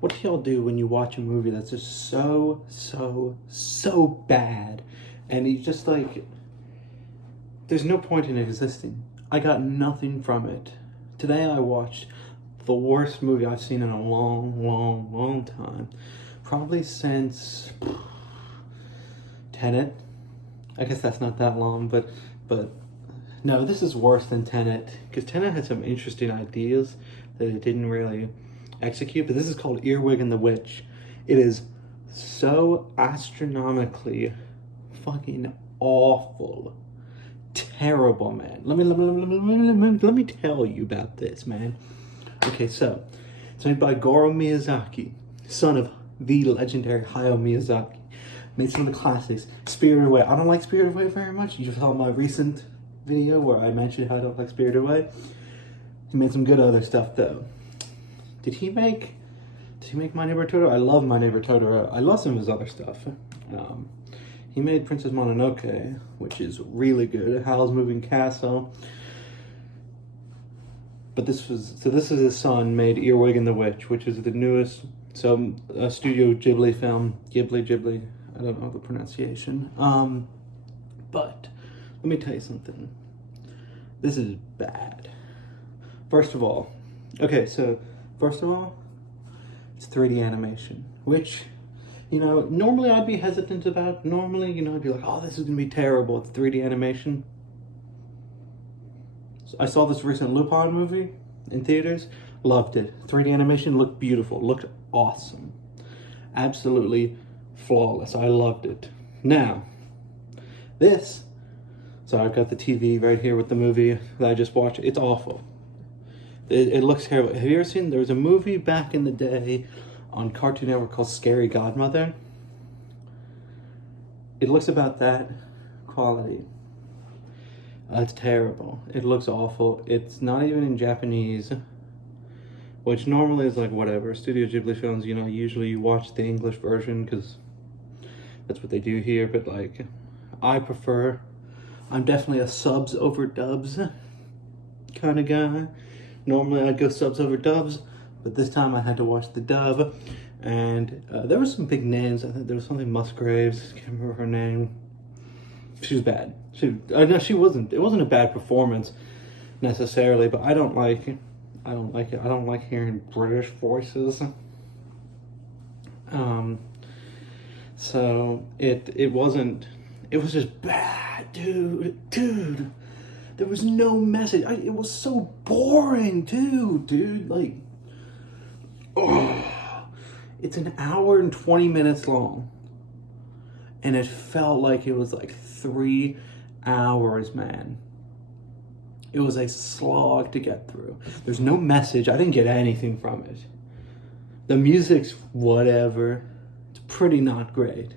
What do y'all do when you watch a movie that's just so bad, and you just like, there's no point in existing? I got nothing from it. Today I watched the worst movie I've seen in a long time. Probably since Tenet. I guess that's not that long, but no, this is worse than Tenet, because Tenet had some interesting ideas that it didn't really execute, but this is called Earwig and the Witch. It is so astronomically fucking awful. Terrible, man. Let me tell you about this, man. Okay, so it's made by Goro Miyazaki, son of the legendary Hayao Miyazaki. Made some of the classics. Spirited Away. I don't like Spirited Away very much. You saw my recent video where I mentioned how I don't like Spirited Away. He made some good other stuff though. Did he make My Neighbor Totoro? I love My Neighbor Totoro. I love some of his other stuff. He made Princess Mononoke, which is really good. Howl's Moving Castle. But this is his son made Earwig and the Witch, which is the newest Studio Ghibli film. Ghibli. I don't know the pronunciation. But let me tell you something. This is bad. First of all, it's 3D animation, which, normally I'd be hesitant about. Normally, I'd be like, oh, this is gonna be terrible. It's 3D animation. So I saw this recent Lupin movie in theaters. Loved it. 3D animation looked beautiful. Looked awesome. Absolutely flawless. I loved it. Now, so I've got the TV right here with the movie that I just watched. It's awful. It looks terrible. Have you ever seen, there was a movie back in the day on Cartoon Network called Scary Godmother? It looks about that quality. It's terrible. It looks awful. It's not even in Japanese, which normally is like whatever. Studio Ghibli films, usually you watch the English version because that's what they do here, but like, I'm definitely a subs over dubs kind of guy. Normally I'd go subs over dubs, but this time I had to watch the dub, and there were some big names. I think there was something Musgraves, can't remember her name. She was bad. She wasn't. It wasn't a bad performance necessarily, but I don't like it. I don't like hearing British voices. So it wasn't. It was just bad, dude. There was no message. It was so boring, too, dude. Like, it's an hour and 20 minutes long. And it felt like it was like 3 hours, man. It was a slog to get through. There's no message. I didn't get anything from it. The music's whatever. It's pretty not great.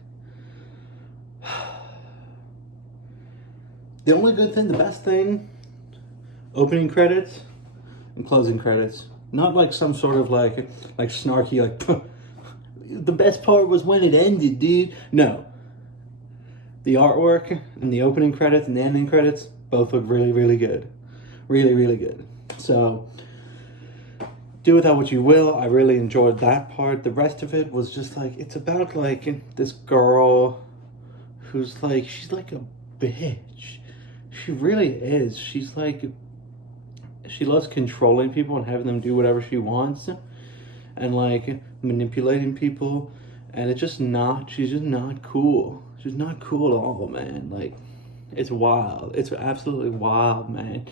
The only good thing, the best thing, opening credits and closing credits. Not like some sort of like snarky, like, the best part was when it ended, dude. No. The artwork and the opening credits and the ending credits both look really, really good. Really, really good. So, do with that what you will. I really enjoyed that part. The rest of it was just like, it's about like this girl who's like, she's like a bitch. She really is. She's like, she loves controlling people and having them do whatever she wants, and like manipulating people, and she's just not cool. She's not cool at all, man. Like, it's wild. It's absolutely wild, man.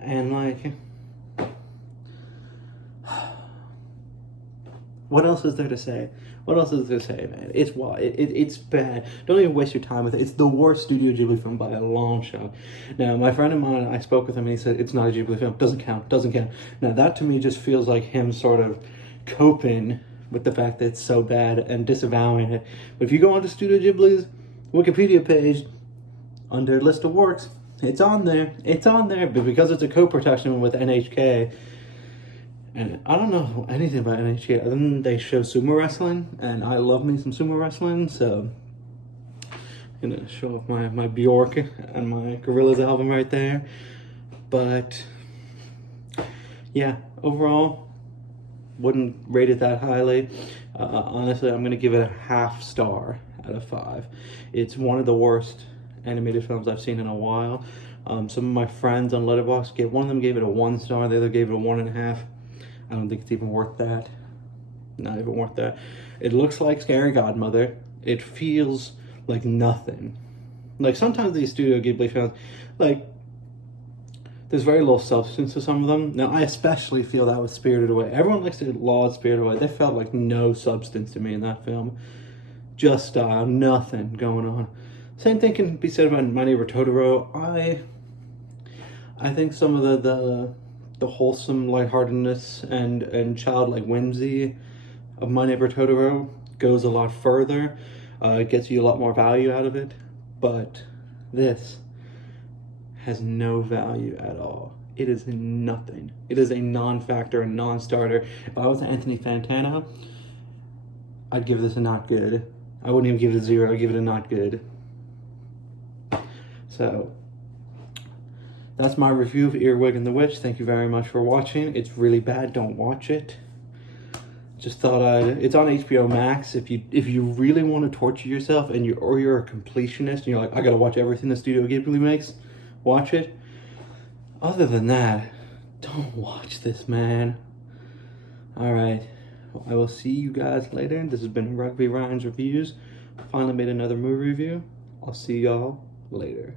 And like, what else is there to say? Man? It's wild. It's bad. Don't even waste your time with it. It's the worst Studio Ghibli film by a long shot. Now, my friend of mine, I spoke with him and he said, it's not a Ghibli film. Doesn't count. Now, that to me just feels like him sort of coping with the fact that it's so bad and disavowing it. But if you go onto Studio Ghibli's Wikipedia page, under list of works, it's on there. But because it's a co-production with NHK, and I don't know anything about NHK other than they show sumo wrestling, and I love me some sumo wrestling, so I'm gonna show off my Bjork and my Gorillaz album right there. But yeah, overall, Wouldn't rate it that highly. Honestly, I'm gonna give it a half star out of 5. It's one of the worst animated films I've seen in a while. Some of my friends on Letterboxd one of them gave it a 1 star, the other gave it a 1.5. I don't think it's even worth that. Not even worth that. It looks like Scary Godmother. It feels like nothing. Like sometimes these Studio Ghibli films, like there's very little substance to some of them. Now I especially feel that with Spirited Away. Everyone likes to laud Spirited Away. They felt like no substance to me in that film. Just style, nothing going on. Same thing can be said about My Neighbor Totoro. I think some of the wholesome lightheartedness and childlike whimsy of My Neighbor Totoro goes a lot further. It gets you a lot more value out of it. But this has no value at all. It is nothing. It is a non-factor, a non-starter. If I was Anthony Fantano, I'd give this a not good. I wouldn't even give it a 0. I'd give it a not good. So, that's my review of Earwig and the Witch. Thank you very much for watching. It's really bad. Don't watch it. Just thought it's on HBO Max. If you really want to torture yourself and you're a completionist and you're like, I gotta watch everything the Studio Ghibli makes, watch it. Other than that, don't watch this, man. Alright, I will see you guys later. This has been Rugby Ryan's Reviews. Finally made another movie review. I'll see y'all later.